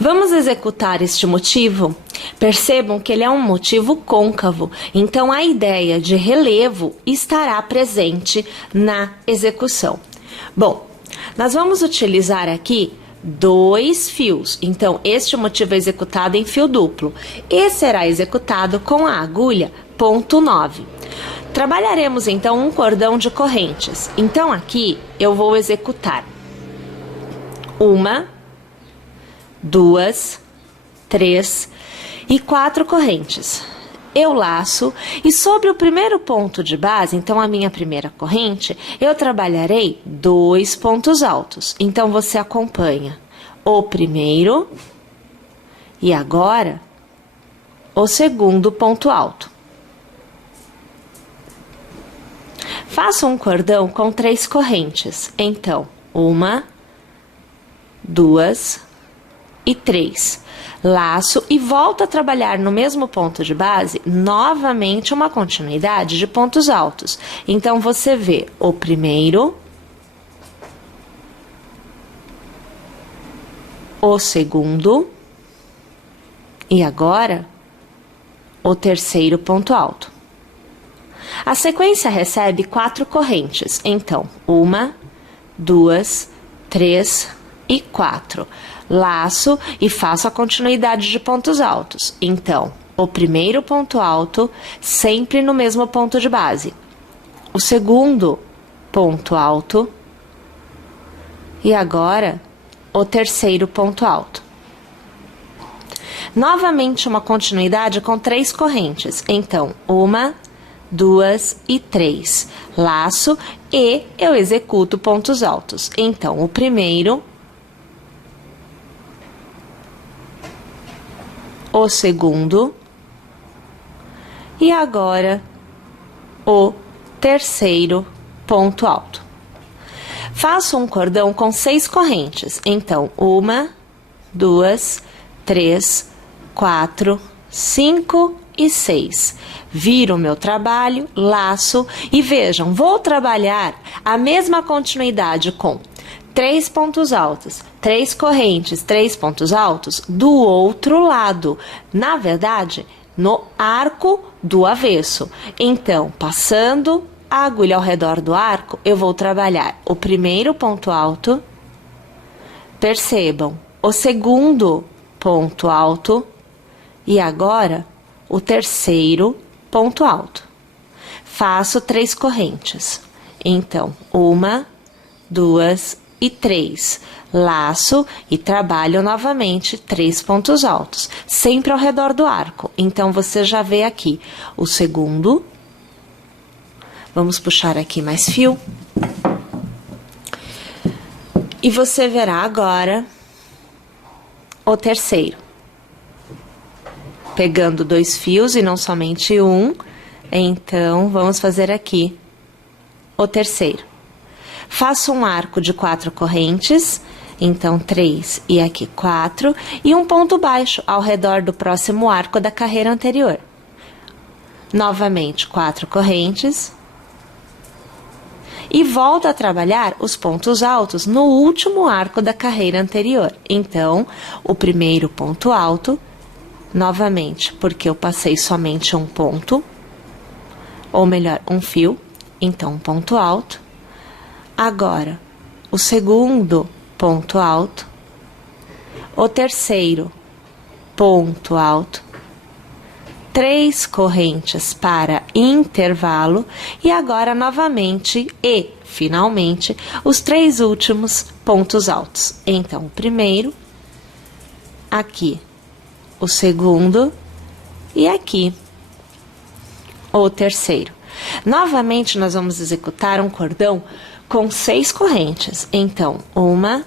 Vamos executar este motivo? Percebam que ele é um motivo côncavo, então a ideia de relevo estará presente na execução. Bom, nós vamos utilizar aqui 2 fios, então este motivo é executado em fio duplo e será executado com a agulha ponto 9. Trabalharemos então um cordão de correntes, então aqui eu vou executar 1, 2, 3 e 4 correntes. Eu laço e sobre o primeiro ponto de base, então a minha primeira corrente, eu trabalharei 2 pontos altos. Então você acompanha o primeiro e agora o segundo ponto alto. Faço um cordão com 3 correntes. Então, 1, 2 e 3. Laço e volto a trabalhar no mesmo ponto de base, novamente uma continuidade de pontos altos. Então, você vê o primeiro, o segundo e agora o terceiro ponto alto. A sequência recebe 4 correntes, então 1, 2, 3 e 4. Laço e faço a continuidade de pontos altos. Então, o primeiro ponto alto sempre no mesmo ponto de base. O segundo ponto alto e agora o terceiro ponto alto. Novamente uma continuidade com 3 correntes. Então, 1, 2 e 3. Laço e eu executo pontos altos. Então, o primeiro, o segundo e agora o terceiro ponto alto. Faço um cordão com 6 correntes. Então, 1, 2, 3, 4, 5 e 6. Viro o meu trabalho, laço e vejam, vou trabalhar a mesma continuidade com 3 pontos altos, 3 correntes, 3 pontos altos do outro lado. Na verdade, no arco do avesso. Então, passando a agulha ao redor do arco, eu vou trabalhar o primeiro ponto alto, percebam, o segundo ponto alto e agora o terceiro ponto alto. Faço 3 correntes. Então, 1, 2 e 3. Laço e trabalho novamente 3 pontos altos, sempre ao redor do arco. Então, você já vê aqui o segundo. Vamos puxar aqui mais fio. E você verá agora o terceiro. Pegando 2 fios e não somente um, então, vamos fazer aqui o terceiro. Faço um arco de 4 correntes, então 3 e aqui 4, e um ponto baixo ao redor do próximo arco da carreira anterior. Novamente 4 correntes. E volto a trabalhar os pontos altos no último arco da carreira anterior. Então, o primeiro ponto alto, novamente, porque eu passei somente um ponto, ou melhor, um fio, então um ponto alto. Agora, o segundo ponto alto, o terceiro ponto alto, 3 correntes para intervalo e agora novamente e finalmente os 3 últimos pontos altos. Então, o primeiro, aqui, o segundo e aqui o terceiro. Novamente, nós vamos executar um cordão com 6 correntes. Então, 1,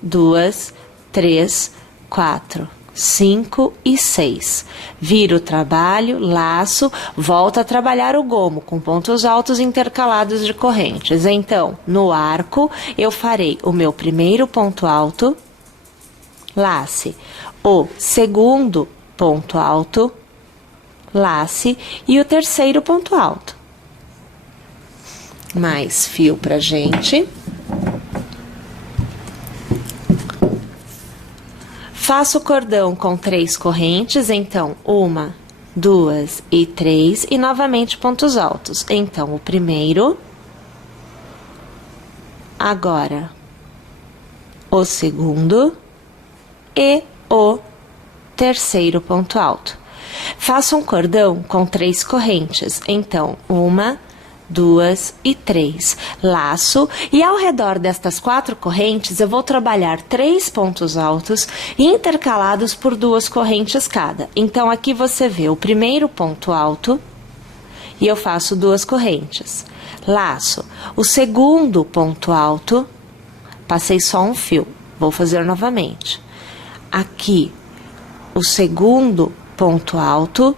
2, 3, 4, 5 e 6. Viro o trabalho, laço, volto a trabalhar o gomo com pontos altos intercalados de correntes. Então, no arco, eu farei o meu primeiro ponto alto, lace, o segundo ponto alto, lace e o terceiro ponto alto. Mais fio pra gente. Faço o cordão com 3 correntes, então, 1, 2 e 3, e novamente pontos altos. Então, o primeiro, agora, o segundo e o terceiro ponto alto. Faço um cordão com 3 correntes, então, 1, 2 e 3. Laço, e ao redor destas 4 correntes, eu vou trabalhar 3 pontos altos intercalados por 2 correntes cada. Então, aqui você vê o primeiro ponto alto e eu faço 2 correntes. Laço, o segundo ponto alto, passei só um fio, vou fazer novamente. Aqui, o segundo ponto alto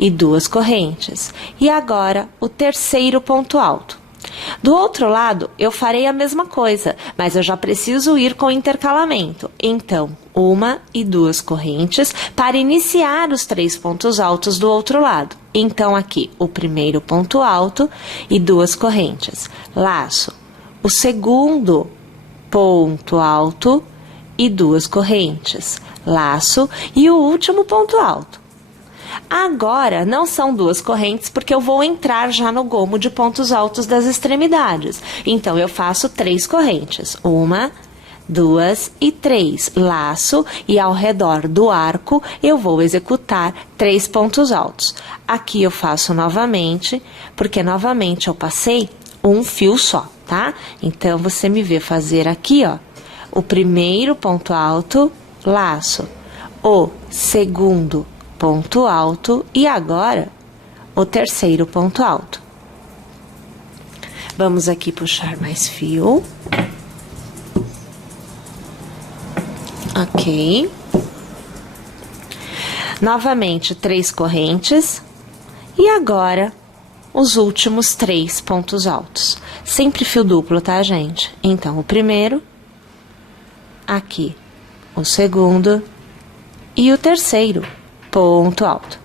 e 2 correntes. E agora, o terceiro ponto alto. Do outro lado, eu farei a mesma coisa, mas eu já preciso ir com intercalamento. Então, 1 e 2 correntes para iniciar os 3 pontos altos do outro lado. Então, aqui, o primeiro ponto alto e 2 correntes. Laço, o segundo ponto alto e 2 correntes. Laço e o último ponto alto. Agora, não são 2 correntes, porque eu vou entrar já no gomo de pontos altos das extremidades. Então, eu faço 3 correntes. 1, 2 e 3. Laço, e ao redor do arco, eu vou executar 3 pontos altos. Aqui eu faço novamente, porque novamente eu passei um fio só, tá? Então, você me vê fazer aqui, ó, o primeiro ponto alto, laço, o segundo ponto alto e agora o terceiro ponto alto. Vamos aqui puxar mais fio. Ok. Novamente 3 correntes e agora os últimos 3 pontos altos. Sempre fio duplo, tá, gente? Então, o primeiro, aqui, o segundo e o terceiro ponto alto.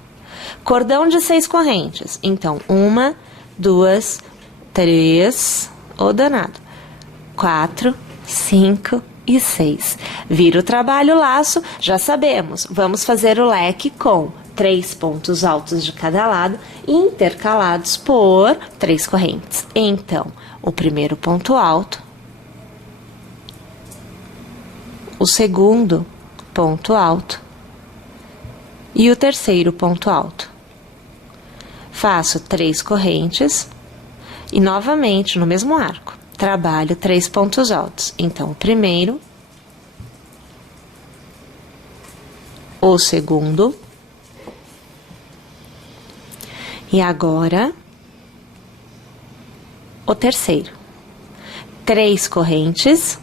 Cordão de 6 correntes. Então, 1, 2, 3, ô danado, 4, 5 e 6. Vira o trabalho, laço, já sabemos. Vamos fazer o leque com 3 pontos altos de cada lado, intercalados por 3 correntes. Então, o primeiro ponto alto, o segundo ponto alto e o terceiro ponto alto. Faço 3 correntes e novamente no mesmo arco, trabalho 3 pontos altos. Então, o primeiro, o segundo, e agora o terceiro. 3 correntes,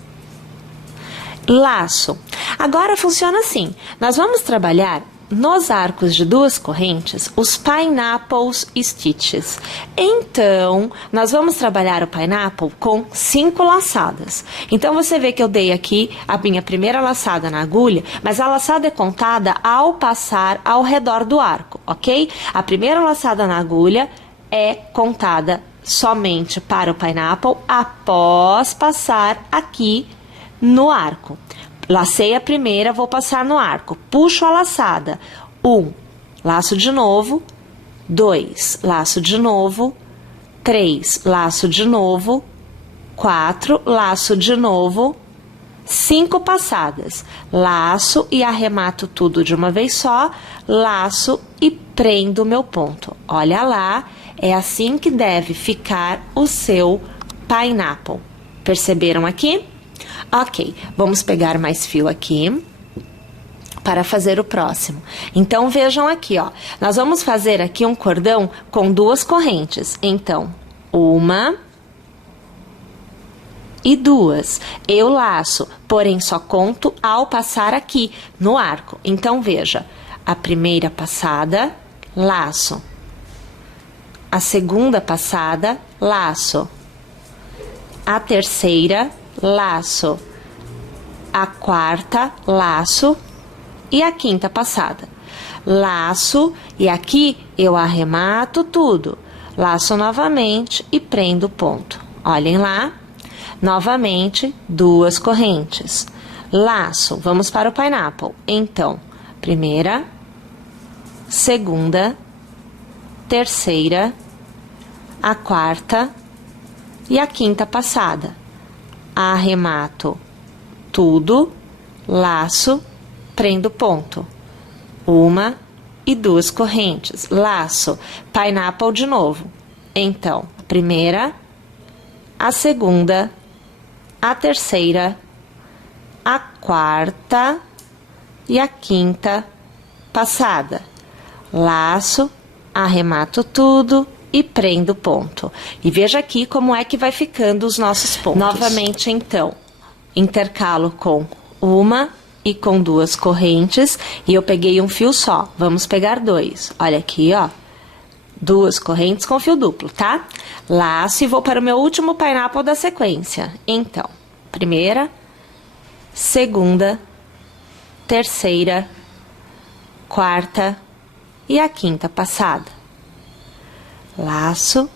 laço. Agora funciona assim, nós vamos trabalhar nos arcos de 2 correntes, os pineapple stitches. Então, nós vamos trabalhar o pineapple com 5 laçadas. Então, você vê que eu dei aqui a minha primeira laçada na agulha, mas a laçada é contada ao passar ao redor do arco, ok? A primeira laçada na agulha é contada somente para o pineapple após passar aqui no arco. Lacei a primeira, vou passar no arco. Puxo a laçada. 1, laço de novo. 2, laço de novo. 3, laço de novo. 4, laço de novo. 5 passadas. Laço e arremato tudo de uma vez só. Laço e prendo o meu ponto. Olha lá, é assim que deve ficar o seu pineapple. Perceberam aqui? Ok, vamos pegar mais fio aqui para fazer o próximo. Então, vejam aqui, ó. Nós vamos fazer aqui um cordão com 2 correntes. Então, 1 e 2. Eu laço, porém só conto ao passar aqui no arco. Então, veja, a primeira passada, laço. A segunda passada, laço. A terceira, laço, a quarta, laço e a quinta passada. Laço e aqui eu arremato tudo. Laço novamente e prendo o ponto. Olhem lá. Novamente, 2 correntes. Laço, vamos para o pineapple. Então, primeira, segunda, terceira, a quarta e a quinta passada. Arremato tudo, laço, prendo ponto. Uma e duas correntes. Laço, pineapple de novo. Então, a primeira, a segunda, a terceira, a quarta e a quinta passada. Laço, arremato tudo e prendo ponto. E veja aqui como é que vai ficando os nossos pontos. Novamente, então, intercalo com uma e com duas correntes, e eu peguei um fio só. Vamos pegar dois. Olha aqui, ó. Duas correntes com fio duplo, tá? Laço e vou para o meu último pineapple da sequência. Então, primeira, segunda, terceira, quarta e a quinta passada. Laço,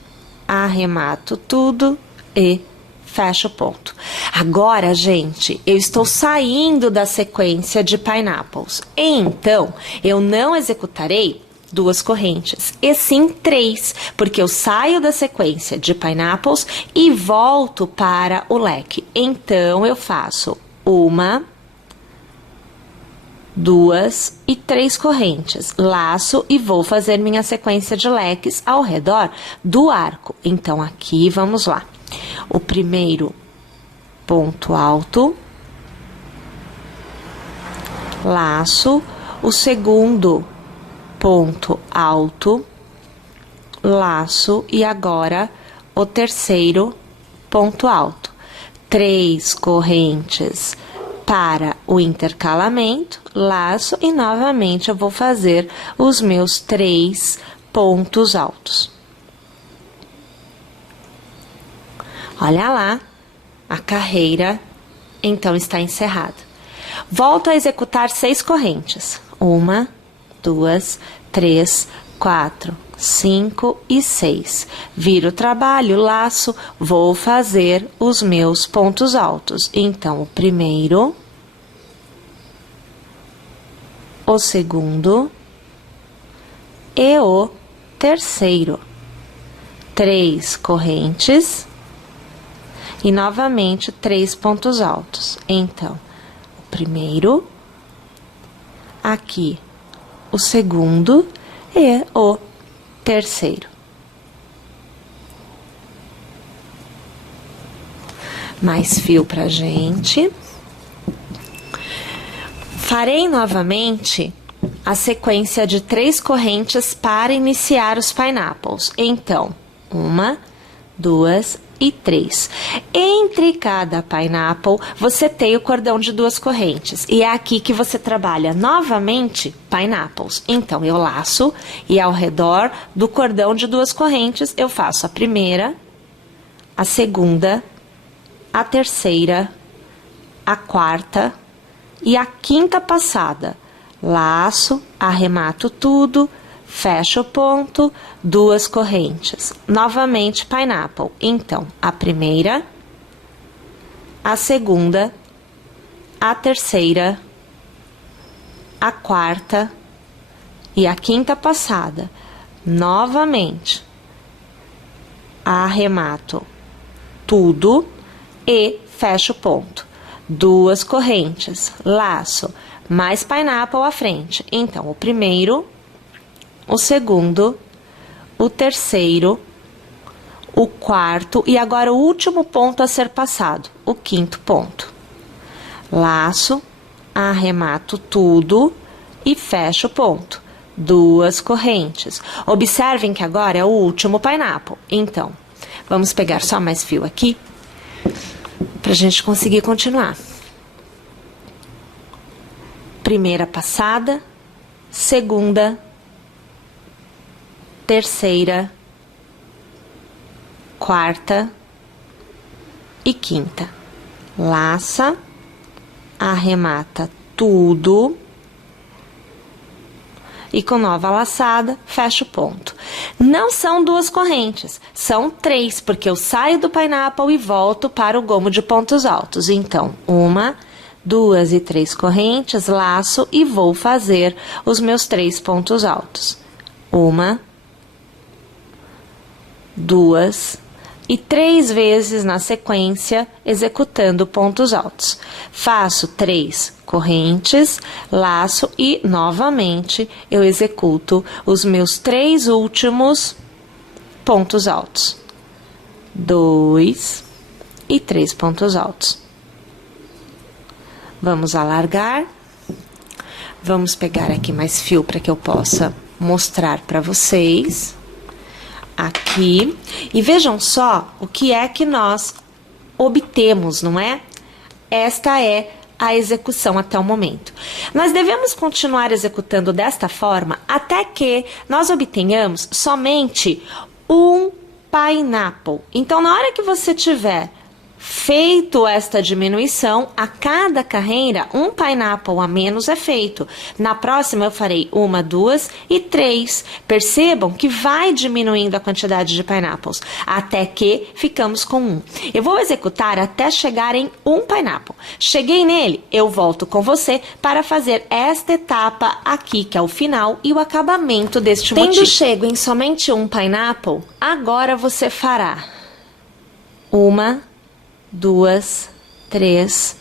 arremato tudo e fecho o ponto. Agora, gente, eu estou saindo da sequência de pineapples. Então, eu não executarei duas correntes, e sim três, porque eu saio da sequência de pineapples e volto para o leque. Então, eu faço uma, duas e três correntes, laço e vou fazer minha sequência de leques ao redor do arco. Então, aqui, vamos lá. O primeiro ponto alto, laço, o segundo ponto alto, laço e agora o terceiro ponto alto. Três correntes para o intercalamento, laço e novamente eu vou fazer os meus três pontos altos. Olha lá, a carreira então está encerrada. Volto a executar 6 correntes. 1, 2, 3, 4, 5 e 6. Viro o trabalho, laço, vou fazer os meus pontos altos. Então, o primeiro, o segundo e o terceiro. 3 correntes. E novamente, 3 pontos altos. Então, o primeiro, aqui, o segundo e o terceiro. Mais fio pra gente. Farei novamente a sequência de 3 correntes para iniciar os pineapples. Então, 1, 2 e 3. Entre cada pineapple, você tem o cordão de 2 correntes. E é aqui que você trabalha novamente pineapples. Então, eu laço e ao redor do cordão de 2 correntes, eu faço a primeira, a segunda, a terceira, a quarta e a quinta passada. Laço, arremato tudo, fecho o ponto, 2 correntes. Novamente, pineapple. Então, a primeira, a segunda, a terceira, a quarta e a quinta passada. Novamente, arremato tudo e fecho o ponto. 2 correntes, laço, mais pineapple à frente. Então, o primeiro, o segundo, o terceiro, o quarto e agora o último ponto a ser passado, o quinto ponto. Laço, arremato tudo e fecho o ponto. 2 correntes. Observem que agora é o último pineapple. Então, vamos pegar só mais fio aqui pra gente conseguir continuar. Primeira passada, segunda, terceira, quarta e quinta. Laça, arremata tudo e com nova laçada, fecha o ponto. Não são 2 correntes, são 3, porque eu saio do pineapple e volto para o gomo de pontos altos. Então, 1, 2 e 3 correntes, laço e vou fazer os meus 3 pontos altos. 1, 2 e 3 vezes na sequência, executando pontos altos. Faço 3 correntes, laço e, novamente, eu executo os meus 3 últimos pontos altos. 2 e 3 pontos altos. Vamos alargar. Vamos pegar aqui mais fio para que eu possa mostrar para vocês. Aqui. E vejam só o que é que nós obtemos, não é? Esta é a execução até o momento. Nós devemos continuar executando desta forma até que nós obtenhamos somente um pineapple. Então, na hora que você tiver feito esta diminuição, a cada carreira, um pineapple a menos é feito. Na próxima, eu farei 1, 2 e 3. Percebam que vai diminuindo a quantidade de pineapples, até que ficamos com 1. Eu vou executar até chegar em um pineapple. Cheguei nele, eu volto com você para fazer esta etapa aqui, que é o final e o acabamento deste motivo. Tendo chego em somente um pineapple, agora você fará 1, 2, 3,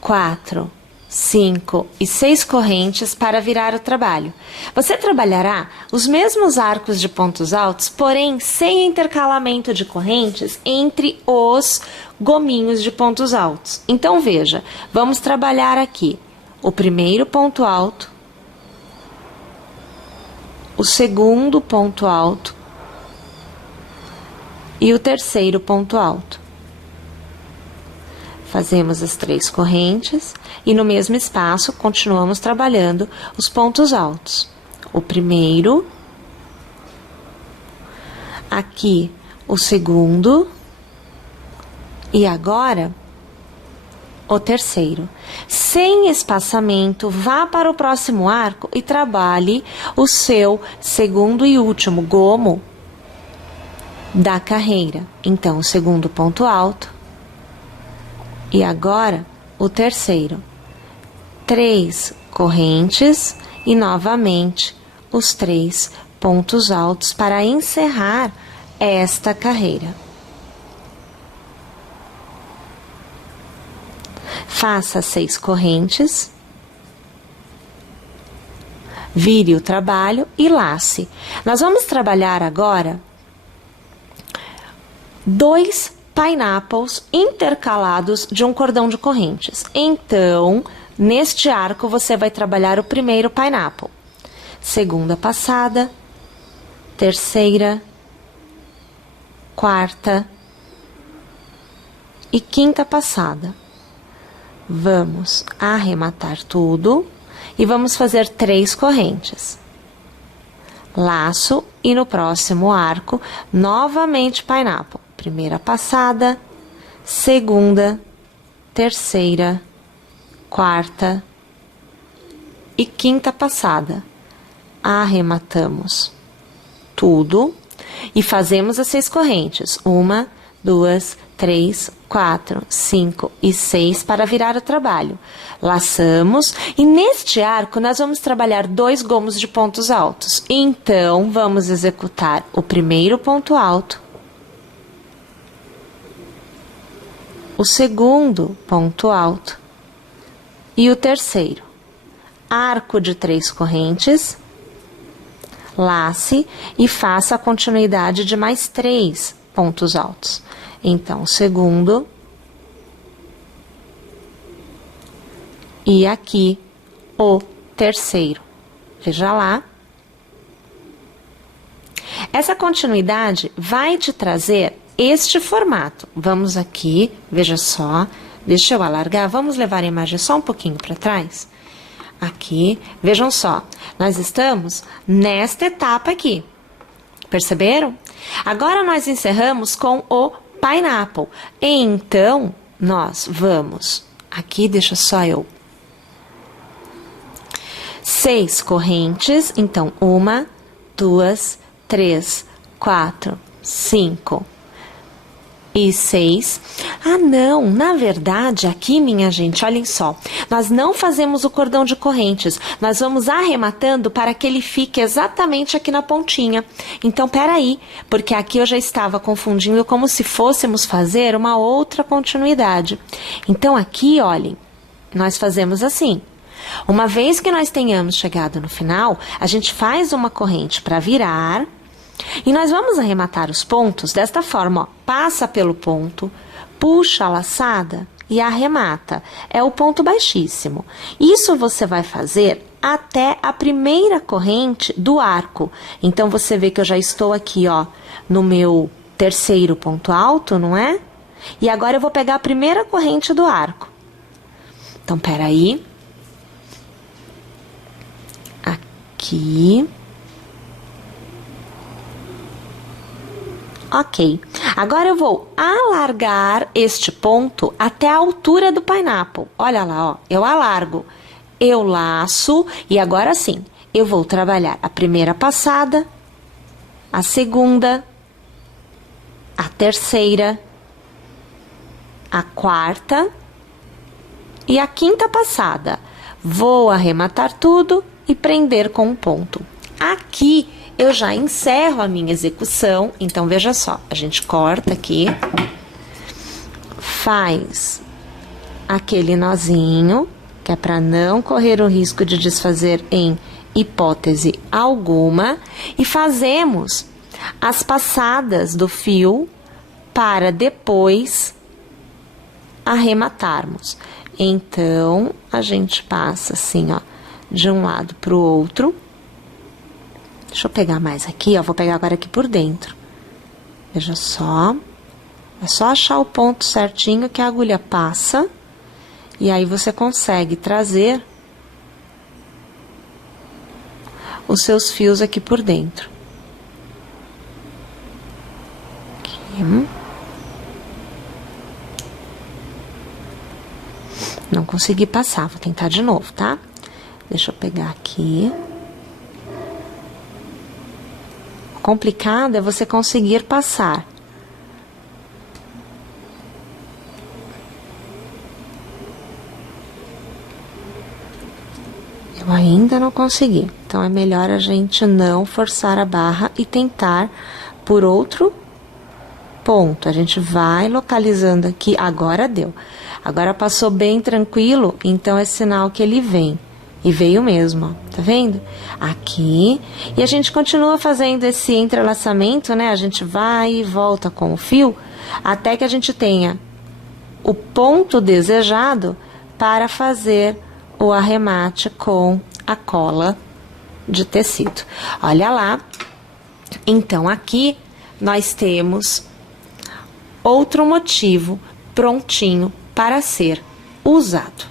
4, 5 e 6 correntes para virar o trabalho. Você trabalhará os mesmos arcos de pontos altos, porém sem intercalamento de correntes entre os gominhos de pontos altos. Então, veja, vamos trabalhar aqui o primeiro ponto alto, o segundo ponto alto e o terceiro ponto alto. Fazemos as 3 correntes e no mesmo espaço continuamos trabalhando os pontos altos. O primeiro, aqui o segundo e agora o terceiro. Sem espaçamento, vá para o próximo arco e trabalhe o seu segundo e último gomo da carreira. Então, o segundo ponto alto. E agora, o terceiro. 3 correntes e, novamente, os 3 pontos altos para encerrar esta carreira. Faça 6 correntes. Vire o trabalho e lace. Nós vamos trabalhar agora 2 pineapples intercalados de um cordão de correntes. Então, neste arco, você vai trabalhar o primeiro pineapple. Segunda passada, terceira, quarta e quinta passada. Vamos arrematar tudo e vamos fazer 3 correntes. Laço e no próximo arco, novamente pineapple. Primeira passada, segunda, terceira, quarta e quinta passada. Arrematamos tudo e fazemos as 6 correntes. 1, 2, 3, 4, 5 e 6 para virar o trabalho. Laçamos e neste arco nós vamos trabalhar 2 gomos de pontos altos. Então, vamos executar o primeiro ponto alto, o segundo ponto alto e o terceiro. Arco de 3 correntes, lace e faça a continuidade de mais 3 pontos altos. Então, o segundo e aqui o terceiro. Veja lá. Essa continuidade vai te trazer este formato. Vamos aqui, veja só, deixa eu alargar, vamos levar a imagem só um pouquinho para trás. Aqui, vejam só, nós estamos nesta etapa aqui, perceberam? Agora nós encerramos com o pineapple, então nós vamos, aqui deixa só eu, 6 correntes, então 1, 2, 3, 4, 5, e 6. Ah, não, na verdade, aqui, minha gente, olhem só, nós não fazemos o cordão de correntes, nós vamos arrematando para que ele fique exatamente aqui na pontinha. Então, peraí, porque aqui eu já estava confundindo como se fôssemos fazer uma outra continuidade. Então, aqui, olhem, nós fazemos assim. Uma vez que nós tenhamos chegado no final, a gente faz uma corrente para virar e nós vamos arrematar os pontos desta forma, ó, passa pelo ponto, puxa a laçada e arremata. É o ponto baixíssimo. Isso você vai fazer até a primeira corrente do arco. Então, você vê que eu já estou aqui, ó, no meu terceiro ponto alto, não é? E agora eu vou pegar a primeira corrente do arco. Então, peraí. Aqui. Ok. Agora eu vou alargar este ponto até a altura do pineapple. Olha lá, ó. Eu alargo. Eu laço e agora sim, eu vou trabalhar a primeira passada, a segunda, a terceira, a quarta e a quinta passada. Vou arrematar tudo e prender com um ponto. Aqui eu já encerro a minha execução, então veja só, a gente corta aqui, faz aquele nozinho, que é para não correr o risco de desfazer em hipótese alguma, e fazemos as passadas do fio para depois arrematarmos. Então, a gente passa assim, ó, de um lado pro outro. Deixa eu pegar mais aqui, ó, vou pegar agora aqui por dentro. Veja só. É só achar o ponto certinho que a agulha passa. E aí você consegue trazer os seus fios aqui por dentro. Aqui. Não consegui passar, vou tentar de novo, tá? Deixa eu pegar aqui. O complicado é você conseguir passar. Eu ainda não consegui. Então, é melhor a gente não forçar a barra e tentar por outro ponto. A gente vai localizando aqui. Agora deu. Agora passou bem tranquilo, então é sinal que ele vem. E veio mesmo, ó, tá vendo? Aqui. E a gente continua fazendo esse entrelaçamento, né? A gente vai e volta com o fio, até que a gente tenha o ponto desejado para fazer o arremate com a cola de tecido. Olha lá. Então, aqui nós temos outro motivo prontinho para ser usado.